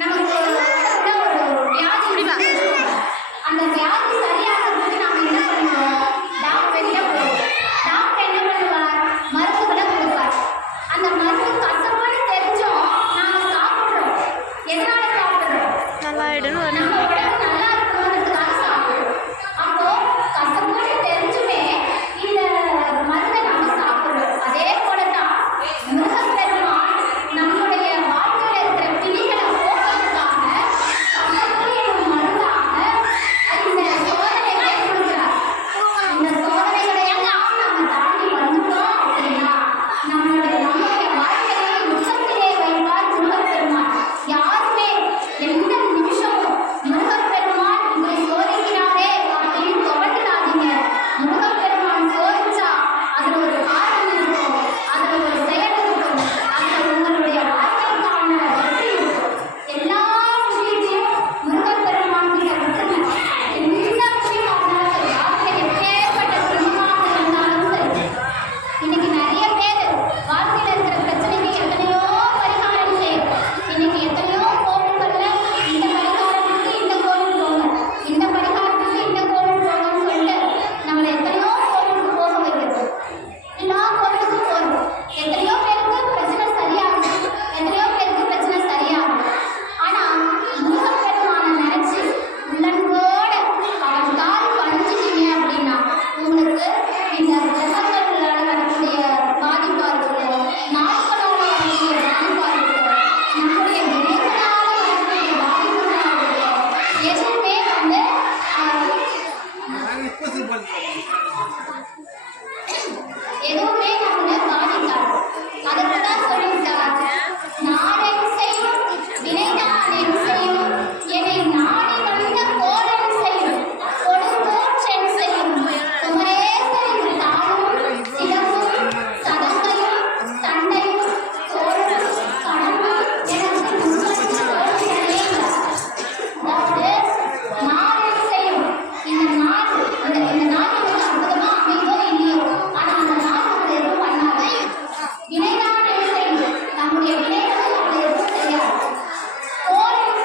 நமக்கு உடம்புல ஒரு வியாதி அந்த வியாதி சரியாகிறதுக்கு நாம என்ன பண்ணுவோம்? டாக்டர் கிட்ட போவோம். டாக்டர் என்ன பண்ணுவார்? மருந்துகளை கொடுப்பார். அந்த மருந்து கசப்பான்னு தெரிஞ்சோம் நாம சாப்பிடுறோம். எதனால சாப்பிடுறோம்? நம்ம உடம்பு நல்லா இருக்கணும்ன்றதுக்காக சாப்பிடுறோம். அப்போ கசப்பான்னு தெரிஞ்சுமே இந்த மருந்தை நம்ம சாப்பிடுறோம். அதே போலதான் முருகப்பெருமான் நம்முடைய வாழ்க்கையில இருக்கிற பிணிகளை போக்குறதுக்காக கசப்பு எனும் மருந்தாக இந்த சோதனைகளை கொடுக்கிறார். இந்த சோதனைகளை எல்லாம் நம்ம தாண்டி வந்துட்டோம் அப்படின்னா நம்முடைய வாழ்க்கையை உச்சத்திலே வைப்பார் முருகப்பெருமான். யாருமே எந்த நிமிஷமும் முருகப்பெருமான் உங்களை சோதிக்கிறாரே அப்படின்னு துவட்டிடாதீங்க. முருகப்பெருமான் சோதிச்சா அதுல ஒரு காரணம் இருக்கும், அதுல ஒரு செயல் இருக்கும், அதுல உங்களுடைய வாழ்க்கைக்கான வெற்றி இருக்கும். எல்லா விஷயத்தையும் முருகப்பெருமான் கிட்ட விட்டுருங்க. எந்த விஷயமா இருந்தாலும் சரி, வாழ்க்கையில எப்பேற்பட்ட துன்பமாக இருந்தாலும் சரி. இன்னைக்கு நிறைய பேர் வாழ்க்கையில இருக்கிற பிரச்சனைக்கு எத்தனையோ பரிகாரம் செய்யும். இன்னைக்கு எத்தனையோ கோவில்கள்ல இந்த பரிகாரத்துக்கு இந்த கோவில் போங்க, இந்த பரிகாரத்துக்கு இந்த கோவில் போகணும்னு சொல்லிட்டு நம்மளை எத்தனையோ கோவிலுக்கு போக வைக்கிறது. எல்லா கோவிலுக்கும் போறோம். எத்தனையோ பேருக்கு பிரச்சனை சரியாகுது, எத்தனையோ பேருக்கு பிரச்சனை சரியாகுது. ஆனா முருகப்பெருமானை நினைச்சு உள்ளன்போட அவன் கால் பணிஞ்சிட்டீங்க அப்படின்னா உங்களுக்கு இந்த கிரகங்களால வரக்கூடிய பாதிப்பா இருக்கட்டும், நாட்களால வரக்கூடிய பாதிப்பா இருக்கட்டும், நம்முடைய வினைகளால வரக்கூடிய பாதிப்புகளா இருக்கட்டும், எதுவுமே எதுவுமே நம்மளை பாதிக்காது. அதுக்கு தான் சொல்லிட்டாங்க, நாடென் செய்யும் வினைதானென் செய்யும் என்னை நாடி வந்த கோலென் செய்யும் கொடுங்கோற்றென் செய்யும் குமரேசரின் தாளும் சிலம்பும் சதங்கையும் சண்டையும் தோளும் கடம்பும் எனக்கு முன்வந்து தோன்றினதே இல்லை. அதாவது நாடென் செய்யும் இந்த நாடு இந்த நாடு வந்து அற்புதமா அமைந்தோ இல்லையோ, ஆனா அந்த நாடு நம்மளை எதுவும் பண்ணாது. வினைதான் செய்யும், நம்முடைய வினைகள் நம்மளை எதுவும் செய்யாது. கோலென்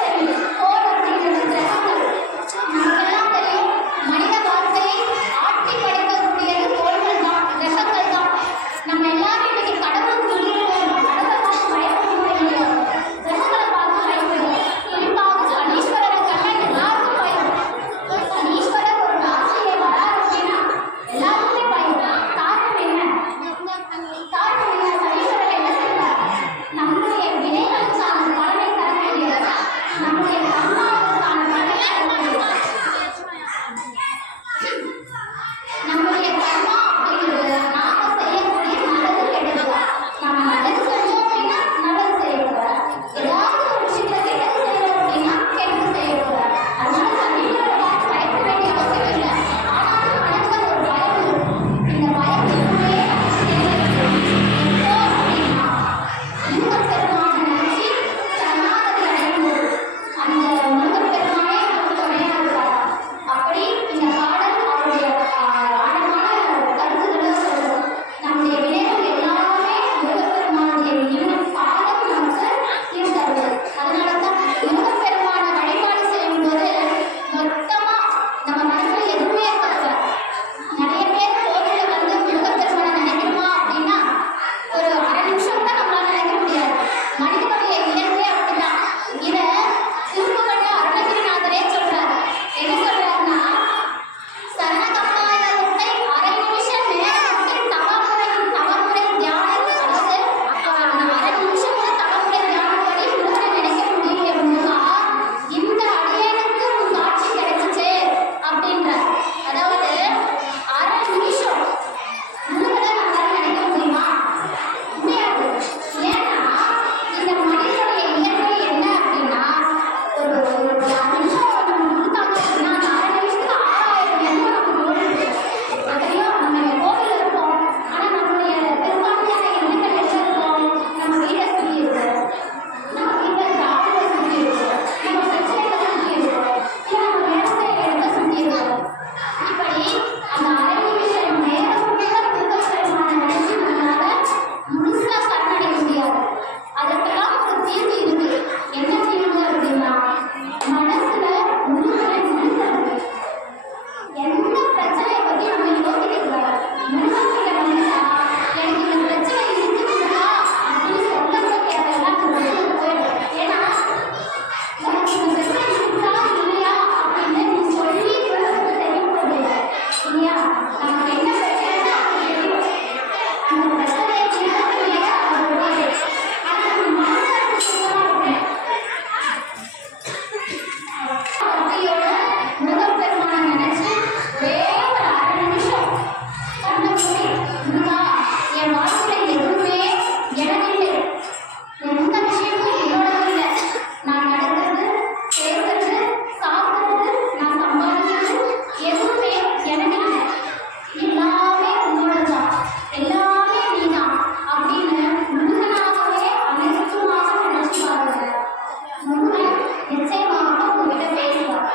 நிச்சயமாக உங்ககிட்ட பேசுவார்.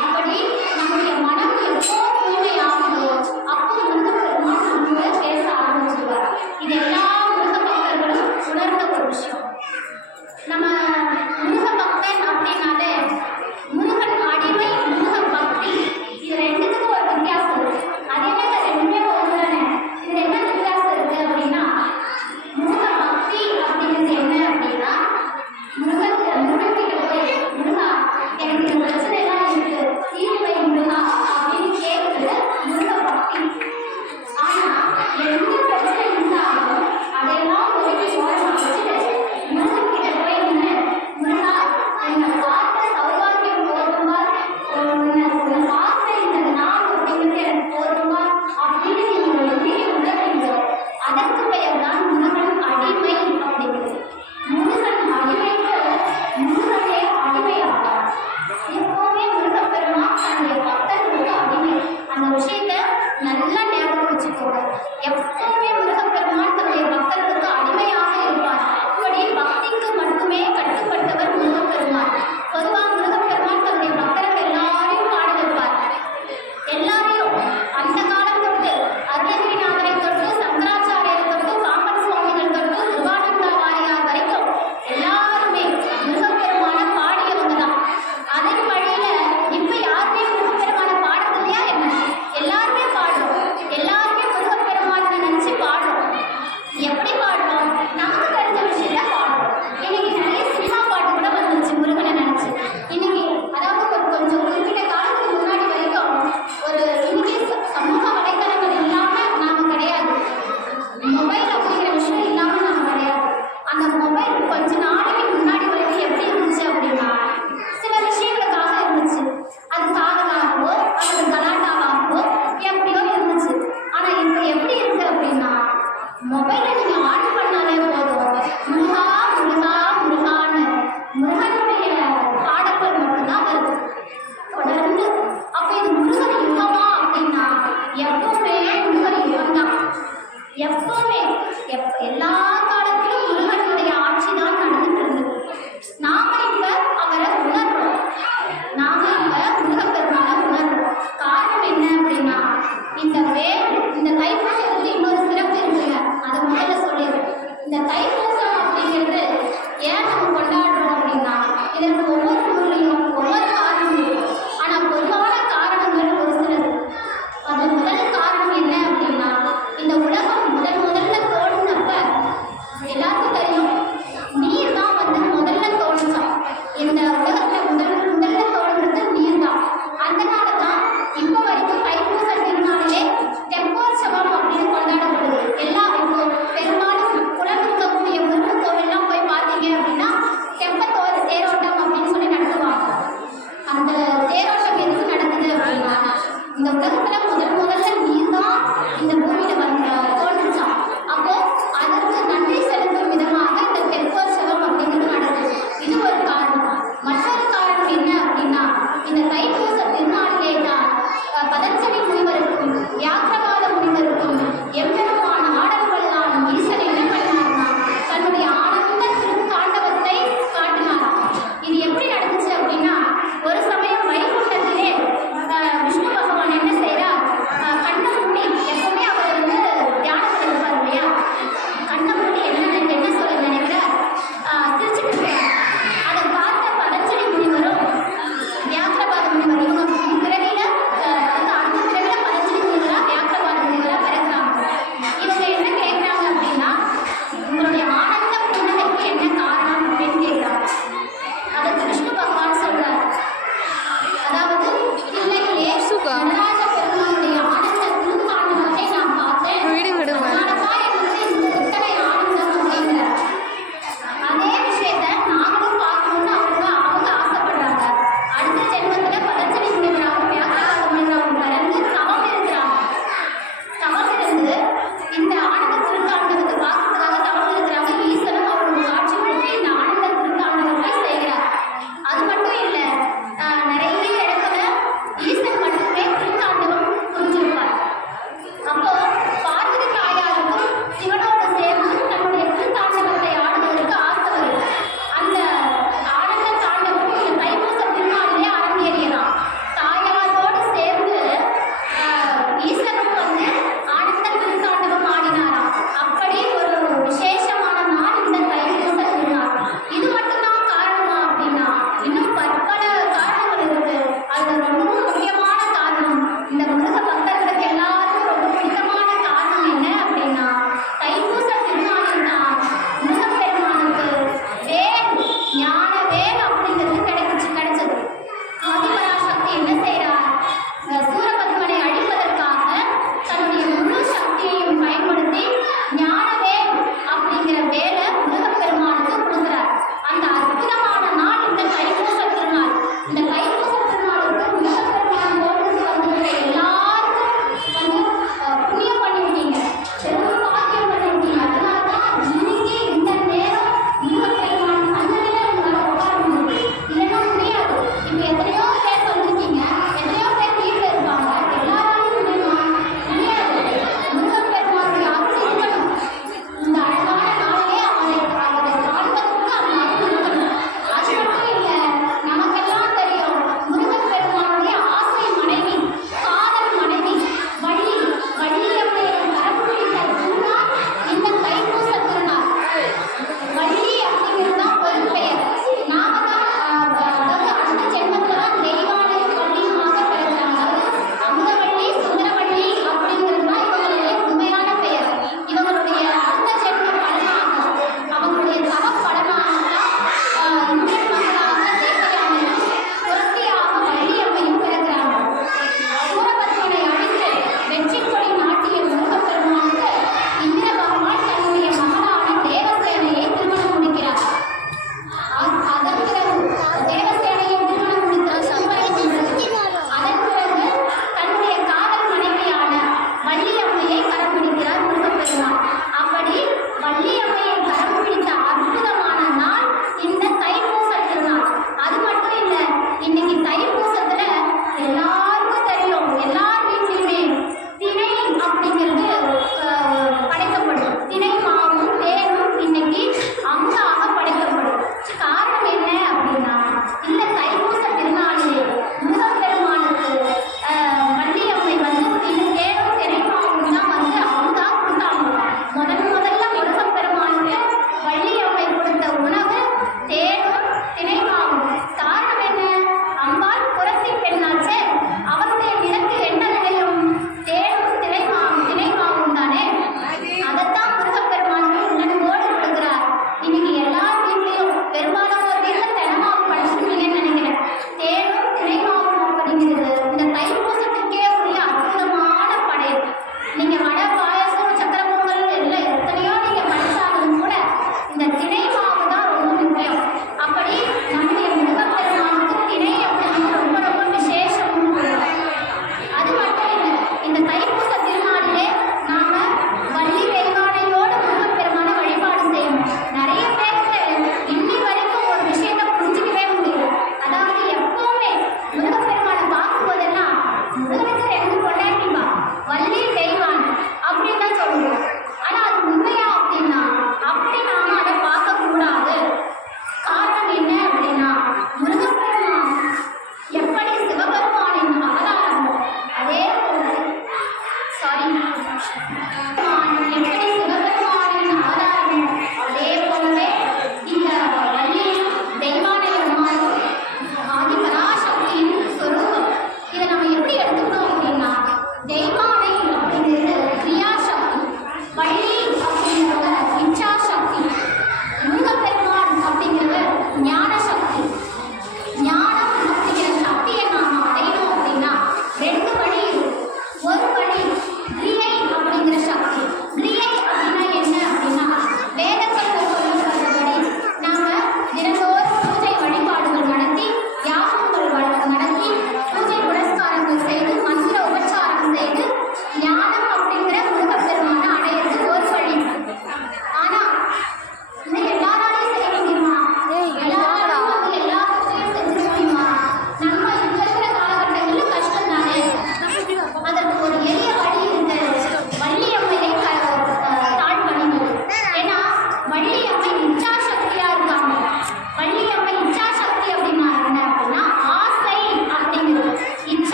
அப்படி நம்முடைய மனம் எப்போ தூய்மையாகுதோ அப்போ முருகப்பெருமான் நம்மோட பேச ஆரம்பிச்சிருவார். இது எல்லா முருக பக்தர்களும் உணர்ந்த ஒரு விஷயம். நம்ம முருக பக்தன் அப்படின்னாலே முருகன் அடிமை, முருக பக்தி, இது ரெண்டுத்துக்கும் ஒரு வித்தியாசம் இருக்கு. அது என்னங்க ரெண்டுமே ஒன்றுதானே? இது என்ன வித்தியாசம் இருக்கு அப்படின்னா, முருக பக்தி அப்படிங்கிறது என்ன அப்படின்னா, முருகன்கிட்ட போய் முருகா எனக்கு இந்த பிரச்சனை எல்லாம் இருக்கு, தீர்வை முருகா அப்படின்னு கேட்குறது முருக பக்தி. ஆனா எந்த பிரச்சனை இருந்தாலும் அதையெல்லாம் ஒதுக்கி ஓரமாக வச்சுட்டு முருகன்கிட்ட போய் நின்று முருகா என்னை பார்த்து